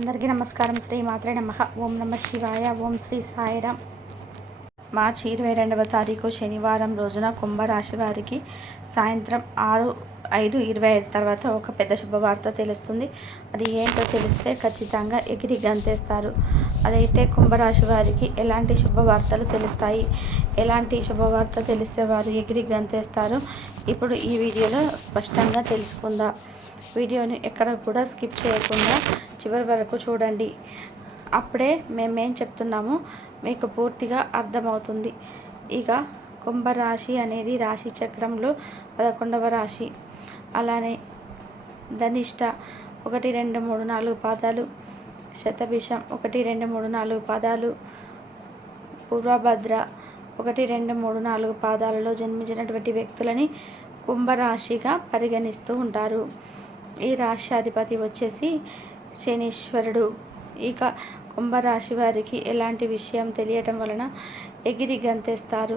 అందరికీ నమస్కారం. శ్రీ మాత్రే నమః. ఓం నమ శివాయ. ఓం శ్రీ సాయిరామ్. మార్చి 22వ తారీఖు శనివారం రోజున కుంభరాశి వారికి సాయంత్రం 5:25 తర్వాత ఒక పెద్ద శుభవార్త తెలుస్తుంది. అది ఏంటో తెలిస్తే ఖచ్చితంగా ఎగిరి గంతేస్తారు. అదైతే కుంభరాశి వారికి ఎలాంటి శుభవార్తలు తెలుస్తాయి, ఎలాంటి శుభవార్త తెలిస్తే వారు ఎగిరి గంతేస్తారు, ఇప్పుడు ఈ వీడియోలో స్పష్టంగా తెలుసుకుందాం. వీడియోని ఎక్కడ కూడా స్కిప్ చేయకుండా చివరి వరకు చూడండి. అప్పుడే మేమేం చెప్తున్నామో మీకు పూర్తిగా అర్థమవుతుంది. ఇక కుంభరాశి అనేది రాశి చక్రంలో 11వ రాశి. అలానే ధనిష్ట 1, 2, 3, 4 పాదాలు, శతభిషం 1, 2, 3, 4 పాదాలు, పూర్వభద్ర 1, 2, 3, 4 పాదాలలో జన్మించినటువంటి వ్యక్తులని కుంభరాశిగా పరిగణిస్తూ ఉంటారు. ఈ రాశ్యాధిపతి వచ్చేసి శనీశ్వరుడు. ఇక కుంభరాశి వారికి ఎలాంటి విషయం తెలియటం వలన ఎగిరి గంతేస్తారు,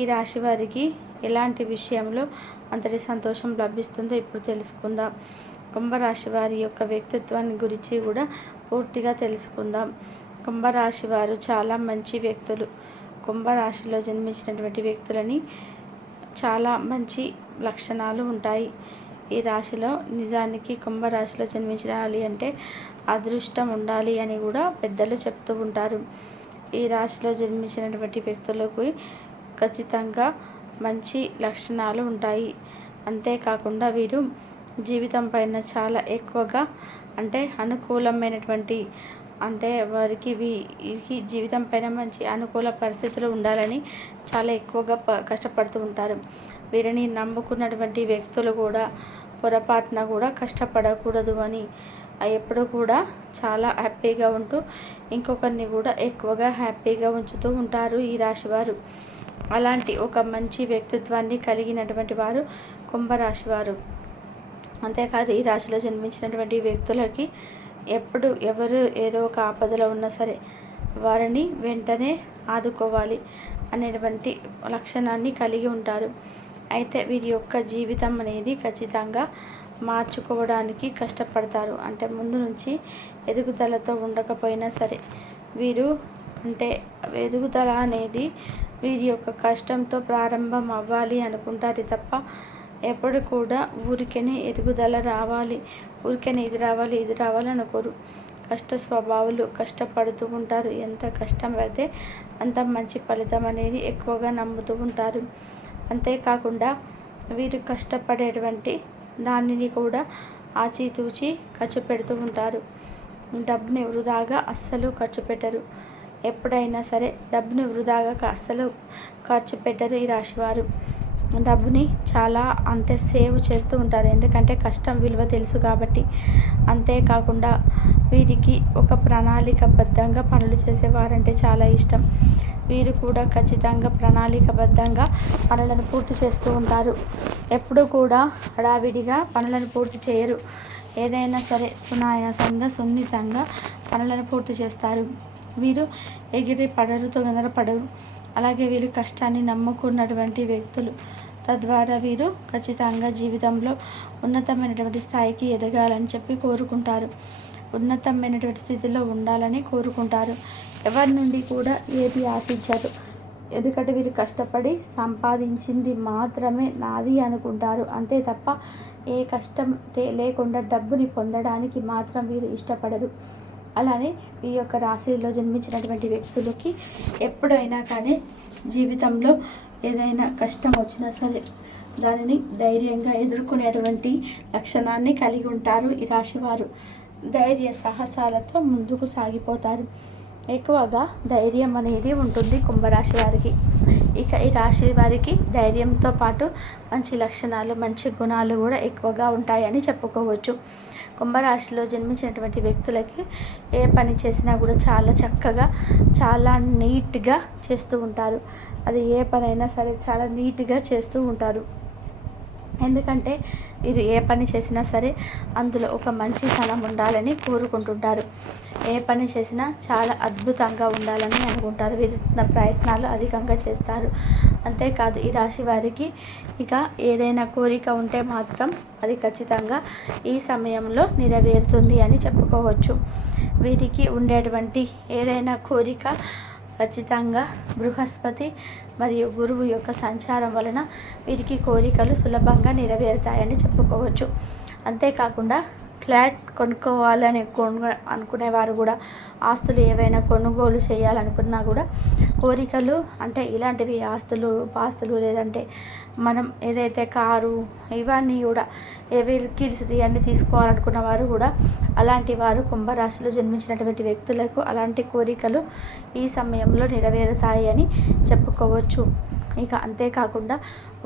ఈ రాశి వారికి ఎలాంటి విషయంలో అంతటి సంతోషం లభిస్తుందో ఇప్పుడు తెలుసుకుందాం. కుంభరాశి వారి యొక్క వ్యక్తిత్వాన్ని గురించి కూడా పూర్తిగా తెలుసుకుందాం. కుంభరాశి వారు చాలా మంచి వ్యక్తులు. కుంభరాశిలో జన్మించినటువంటి వ్యక్తులని చాలా మంచి లక్షణాలు ఉంటాయి. ఈ రాశిలో నిజానికి కుంభరాశిలో జన్మించాలి అంటే అదృష్టం ఉండాలి అని కూడా పెద్దలు చెప్తూ ఉంటారు. ఈ రాశిలో జన్మించినటువంటి వ్యక్తులకు ఖచ్చితంగా మంచి లక్షణాలు ఉంటాయి. అంతేకాకుండా వీరు జీవితం పైన చాలా ఎక్కువగా అనుకూలమైనటువంటి వారికి జీవితం పైన మంచి అనుకూల పరిస్థితులు ఉండాలని చాలా ఎక్కువగా కష్టపడుతూ ఉంటారు. వీరిని నమ్ముకున్నటువంటి వ్యక్తులు కూడా పొరపాటున కూడా కష్టపడకూడదు అని ఎప్పుడు కూడా చాలా హ్యాపీగా ఉంటూ ఇంకొకరిని కూడా ఎక్కువగా హ్యాపీగా ఉంచుతూ ఉంటారు ఈ రాశివారు. అలాంటి ఒక మంచి వ్యక్తిత్వాన్ని కలిగినటువంటి వారు కుంభరాశి వారు. అంతేకాదు ఈ రాశిలో జన్మించినటువంటి వ్యక్తులకి ఎప్పుడు ఎవరు ఏదో ఒక ఆపదలో ఉన్నా సరే వారిని వెంటనే ఆదుకోవాలి అనేటువంటి లక్షణాన్ని కలిగి ఉంటారు. అయితే వీరి యొక్క జీవితం అనేది ఖచ్చితంగా మార్చుకోవడానికి కష్టపడతారు. ముందు నుంచి ఎదుగుదలతో ఉండకపోయినా సరే వీరు ఎదుగుదల అనేది వీరి యొక్క కష్టంతో ప్రారంభం అవ్వాలి అనుకుంటారు తప్ప ఎప్పుడు కూడా ఊరికనే ఎదుగుదల రావాలి, ఊరికనే ఇది రావాలి అనుకోరు. కష్ట స్వభావాలు, కష్టపడుతూ ఉంటారు. ఎంత కష్టం పడితే అంత మంచి ఫలితం అనేది ఎక్కువగా నమ్ముతూ ఉంటారు. అంతేకాకుండా వీరు కష్టపడేటువంటి దానిని కూడా ఆచితూచి ఖర్చు పెడుతూ ఉంటారు. డబ్బుని వృధాగా అస్సలు ఖర్చు పెట్టరు. ఎప్పుడైనా సరే డబ్బుని వృధాగా అస్సలు ఖర్చు పెట్టరు ఈ రాశివారు. డబ్బుని చాలా సేవ్ చేస్తూ ఉంటారు, ఎందుకంటే కష్టం విలువ తెలుసు కాబట్టి. అంతేకాకుండా వీరికి ఒక ప్రణాళికబద్ధంగా పనులు చేసేవారంటే చాలా ఇష్టం. వీరు కూడా ఖచ్చితంగా ప్రణాళికబద్ధంగా పనులను పూర్తి చేస్తూ ఉంటారు. ఎప్పుడూ కూడా హడావిడిగా పనులను పూర్తి చేయరు. ఏదైనా సరే సునాయాసంగా, సున్నితంగా పనులను పూర్తి చేస్తారు. వీరు ఎగిరి పడరు, తొందరపడరు. అలాగే వీరు కష్టాన్ని నమ్ముకున్నటువంటి వ్యక్తులు. తద్వారా వీరు ఖచ్చితంగా జీవితంలో ఉన్నతమైనటువంటి స్థాయికి ఎదగాలని చెప్పి కోరుకుంటారు. ఉన్నతమైనటువంటి స్థితిలో ఉండాలని కోరుకుంటారు. ఎవరి నుండి కూడా ఏది ఆశించరు. ఎందుకంటే వీరు కష్టపడి సంపాదించింది మాత్రమే నాది అనుకుంటారు. అంతే తప్ప ఏ కష్టం లేకుండా డబ్బుని పొందడానికి మాత్రం వీరు ఇష్టపడరు. అలానే ఈ యొక్క రాశిలో జన్మించినటువంటి వ్యక్తులకి ఎప్పుడైనా కానీ జీవితంలో ఏదైనా కష్టం వచ్చినా సరే దానిని ధైర్యంగా ఎదుర్కొనేటువంటి లక్షణాన్ని కలిగి ఉంటారు ఈ రాశివారు. ధైర్య సాహసాలతో ముందుకు సాగిపోతారు. ఎక్కువగా ధైర్యం అనేది ఉంటుంది కుంభరాశి వారికి. ఇక ఈ రాశి వారికి ధైర్యంతో పాటు మంచి లక్షణాలు, మంచి గుణాలు కూడా ఎక్కువగా ఉంటాయని చెప్పుకోవచ్చు. కుంభరాశిలో జన్మించినటువంటి వ్యక్తులకి ఏ పని చేసినా కూడా చాలా చక్కగా, చాలా నీట్గా చేస్తూ ఉంటారు. అది ఏ పనైనా సరే చాలా నీట్గా చేస్తూ ఉంటారు. ఎందుకంటే వీరు ఏ పని చేసినా సరే అందులో ఒక మంచితనం ఉండాలని కోరుకుంటుంటారు. ఏ పని చేసినా చాలా అద్భుతంగా ఉండాలని అనుకుంటారు. వీరు ప్రయత్నాలు అధికంగా చేస్తారు. అంతేకాదు ఈ రాశి వారికి ఇక ఏదైనా కోరిక ఉంటే మాత్రం అది ఖచ్చితంగా ఈ సమయంలో నెరవేరుతుంది అని చెప్పుకోవచ్చు. వీరికి ఉండేటువంటి ఏదైనా కోరిక ఖచ్చితంగా బృహస్పతి మరియు గురువు యొక్క సంచారం వలన వీరికి కోరికలు సులభంగా నెరవేరుతాయని చెప్పుకోవచ్చు. అంతేకాకుండా ఫ్లాట్ కొనుక్కోవాలని అనుకునేవారు కూడా, ఆస్తులు ఏవైనా కొనుగోలు చేయాలనుకున్నా కూడా కోరికలు అంటే ఇలాంటివి పాస్తులు లేదంటే మనం ఏదైతే కారు ఇవన్నీ కూడా వెహికల్స్ ఇవన్నీ తీసుకోవాలనుకున్న వారు కూడా, అలాంటి వారు కుంభరాశిలో జన్మించినటువంటి వ్యక్తులకు అలాంటి కోరికలు ఈ సమయంలో నెరవేరుతాయి అని చెప్పుకోవచ్చు. ఇక అంతేకాకుండా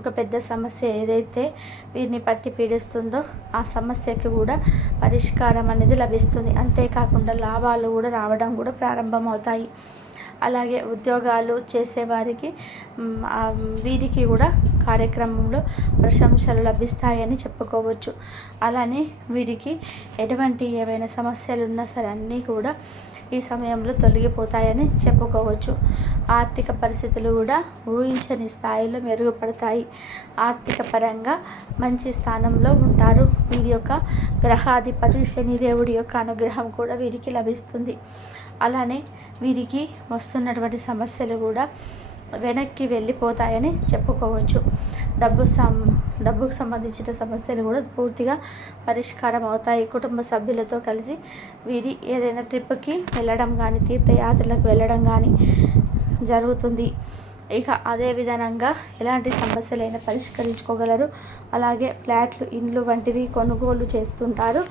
ఒక పెద్ద సమస్య ఏదైతే వీరిని పట్టి పీడిస్తుందో ఆ సమస్యకి కూడా పరిష్కారం అనేది లభిస్తుంది. అంతేకాకుండా లాభాలు కూడా రావడం కూడా ప్రారంభమవుతాయి. అలాగే ఉద్యోగాలు చేసేవారికి వీరికి కూడా కార్యక్రమంలో ప్రశంసలు లభిస్తాయని చెప్పుకోవచ్చు. అలానే వీరికి ఎటువంటి ఏవైనా సమస్యలు ఉన్నా సరే అన్నీ కూడా ఈ సమయంలో తొలగిపోతాయని చెప్పుకోవచ్చు. ఆర్థిక పరిస్థితులు కూడా ఊహించని స్థాయిలో మెరుగుపడతాయి. ఆర్థిక పరంగా మంచి స్థానంలో ఉంటారు. వీరి యొక్క గ్రహాధిపతి శనిదేవుడి యొక్క అనుగ్రహం కూడా వీరికి లభిస్తుంది. అలానే వీరికి వస్తున్నటువంటి సమస్యలు కూడా వెనక్కి వెళ్ళిపోతాయని చెప్పుకోవచ్చు. డబ్బుకు సంబంధించిన సమస్యలు కూడా పూర్తిగా పరిష్కారం అవుతాయి. కుటుంబ సభ్యులతో కలిసి వీరి ఏదైనా ట్రిప్కి వెళ్ళడం కానీ, తీర్థయాత్రలకు వెళ్ళడం కానీ జరుగుతుంది. ఇక అదే విధంగా ఎలాంటి సమస్యలైనా పరిష్కరించుకోగలరు. అలాగే ఫ్లాట్లు, ఇండ్లు వంటివి కొనుగోలు చేస్తుంటారు.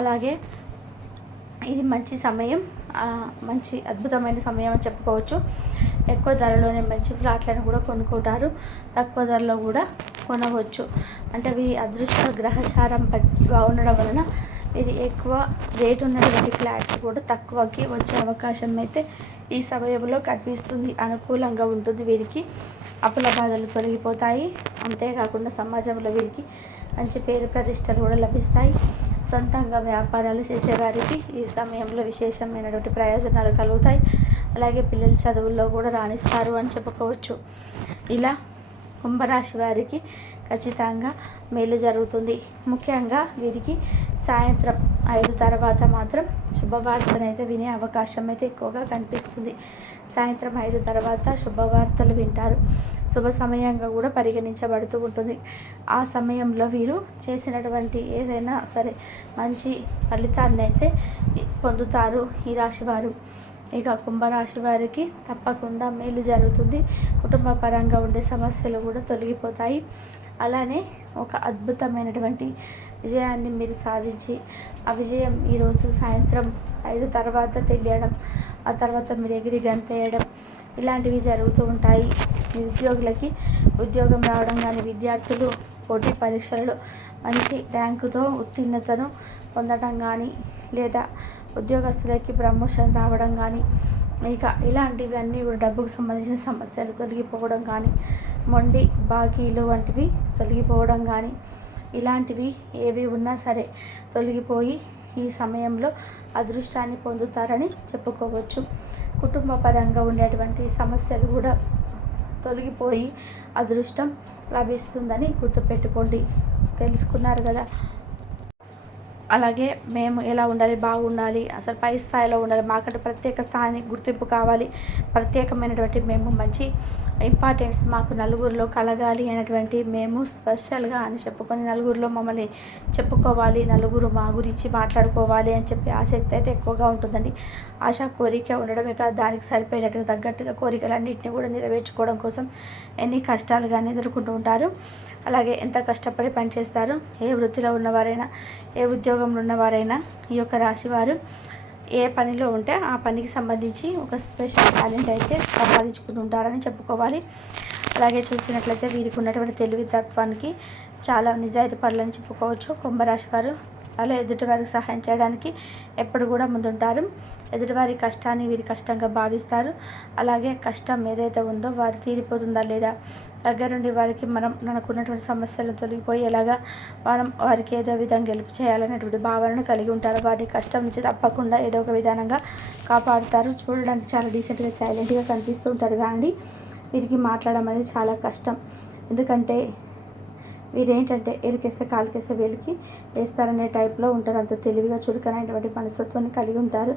అలాగే ఇది మంచి సమయం, మంచి అద్భుతమైన సమయం అని చెప్పుకోవచ్చు. ఎక్కువ ధరలోనే మంచి ఫ్లాట్లను కూడా కొనుక్కుంటారు. తక్కువ ధరలో కూడా కొనవచ్చు. అంటే వీరి అదృష్ట గ్రహచారం ఉండడం వలన ఇది ఎక్కువ రేటు ఉన్నటువంటి ఫ్లాట్స్ కూడా తక్కువకి వచ్చే అవకాశం అయితే ఈ సమయంలో కనిపిస్తుంది. అనుకూలంగా ఉంటుంది. వీరికి అప్పుల బాధలు తొలగిపోతాయి. అంతేకాకుండా సమాజంలో వీరికి మంచి పేరు ప్రతిష్టలు కూడా లభిస్తాయి. సొంతంగా వ్యాపారాలు చేసేవారికి ఈ సమయంలో విశేషమైనటువంటి ప్రయోజనాలు కలుగుతాయి. అలాగే పిల్లల చదువుల్లో కూడా రాణిస్తారు అని చెప్పుకోవచ్చు. ఇలా కుంభరాశి వారికి ఖచ్చితంగా మేలు జరుగుతుంది. ముఖ్యంగా వీరికి సాయంత్రం 5 తర్వాత మాత్రం శుభవార్తనైతే వినే అవకాశం అయితే ఎక్కువగా కనిపిస్తుంది. సాయంత్రం 5 తర్వాత శుభవార్తలు వింటారు. శుభ సమయంగా కూడా పరిగణించబడుతూ ఉంటుంది. ఆ సమయంలో వీరు చేసినటువంటి ఏదైనా సరే మంచి ఫలితాన్ని అయితే పొందుతారు ఈ రాశివారు. ఇక కుంభరాశి వారికి తప్పకుండా మేలు జరుగుతుంది. కుటుంబ పరంగా ఉండే సమస్యలు కూడా తొలగిపోతాయి. అలానే ఒక అద్భుతమైనటువంటి విజయాన్ని మీరు సాధించి ఆ విజయం ఈరోజు సాయంత్రం 5 తర్వాత తెలియడం, ఆ తర్వాత మీరు ఎగిరి గంతేయడం ఇలాంటివి జరుగుతూ ఉంటాయి. నిరుద్యోగులకి ఉద్యోగం రావడం కానీ, విద్యార్థులు పోటీ పరీక్షలలో మంచి ర్యాంకుతో ఉత్తీర్ణతను పొందడం కానీ, లేదా ఉద్యోగస్తులకి ప్రమోషన్ రావడం కానీ, ఇక ఇలాంటివి అన్నీ కూడా డబ్బుకు సంబంధించిన సమస్యలు తొలగిపోవడం కానీ, మొండి బాకీలు వంటివి తొలగిపోవడం కానీ, ఇలాంటివి ఏవి ఉన్నా సరే తొలగిపోయి ఈ సమయంలో అదృష్టాన్ని పొందుతారని చెప్పుకోవచ్చు. కుటుంబ పరంగా ఉండేటువంటి సమస్యలు కూడా తొలగిపోయి అదృష్టం లభిస్తుందని గుర్తుపెట్టుకోండి. తెలుసుకున్నారు కదా. అలాగే మేము ఎలా ఉండాలి, బాగుండాలి, అసలు పై స్థాయిలో ఉండాలి, మాకంటే ప్రత్యేక స్థానానికి గుర్తింపు కావాలి, ప్రత్యేకమైనటువంటి మేము మంచి ఇంపార్టెన్స్ మాకు నలుగురిలో కలగాలి అనేటువంటి మేము స్పెషల్గా అని చెప్పుకొని నలుగురిలో మమ్మల్ని చెప్పుకోవాలి, నలుగురు మా గురించి మాట్లాడుకోవాలి అని చెప్పి ఆసక్తి అయితే ఎక్కువగా ఉంటుందండి. ఆశ కోరిక ఉండడం ఇక దానికి సరిపోయేటట్టుగా తగ్గట్టుగా కోరికలన్నింటినీ కూడా నెరవేర్చుకోవడం కోసం ఎన్ని కష్టాలు కానీ ఎదుర్కొంటూ ఉంటారు. అలాగే ఎంత కష్టపడి పనిచేస్తారు. ఏ వృత్తిలో ఉన్నవారైనా, ఏ ఉద్యోగంలో ఉన్నవారైనా ఈ యొక్క రాశివారు ఏ పనిలో ఉంటే ఆ పనికి సంబంధించి ఒక స్పెషల్ టాలెంట్ అయితే సంపాదించుకుని ఉంటారని చెప్పుకోవాలి. అలాగే చూసినట్లయితే వీరికి ఉన్నటువంటి తెలివితత్వానికి చాలా నిజాయితీ పరులని చెప్పుకోవచ్చు. కుంభరాశి వారు అలా ఎదుటివారికి సహాయం చేయడానికి ఎప్పుడు కూడా ముందుంటారు. ఎదుటివారి కష్టాన్ని వీరి కష్టంగా భావిస్తారు. అలాగే కష్టం ఏదైతే ఉందో వారు తీరిపోతుందా లేదా, దగ్గరుండి వారికి మనకున్నటువంటి సమస్యలు తొలగిపోయి ఎలాగా మనం వారికి ఏదో విధంగా గెలుపు చేయాలనేటువంటి భావనను కలిగి ఉంటారు. వారి కష్టం నుంచి తప్పకుండా ఏదో ఒక విధానంగా కాపాడుతారు. చూడడానికి చాలా డీసెంట్గా, సైలెంట్గా కనిపిస్తూ ఉంటారు కానీ వీరికి మాట్లాడడం అనేది చాలా కష్టం. ఎందుకంటే వీరేంటంటే ఏలికేస్తే కాలికేస్తే వేలికి వేస్తారనే టైప్లో ఉంటారు. అంత తెలివిగా చురుకైనటువంటి మనస్తత్వాన్ని కలిగి ఉంటారు.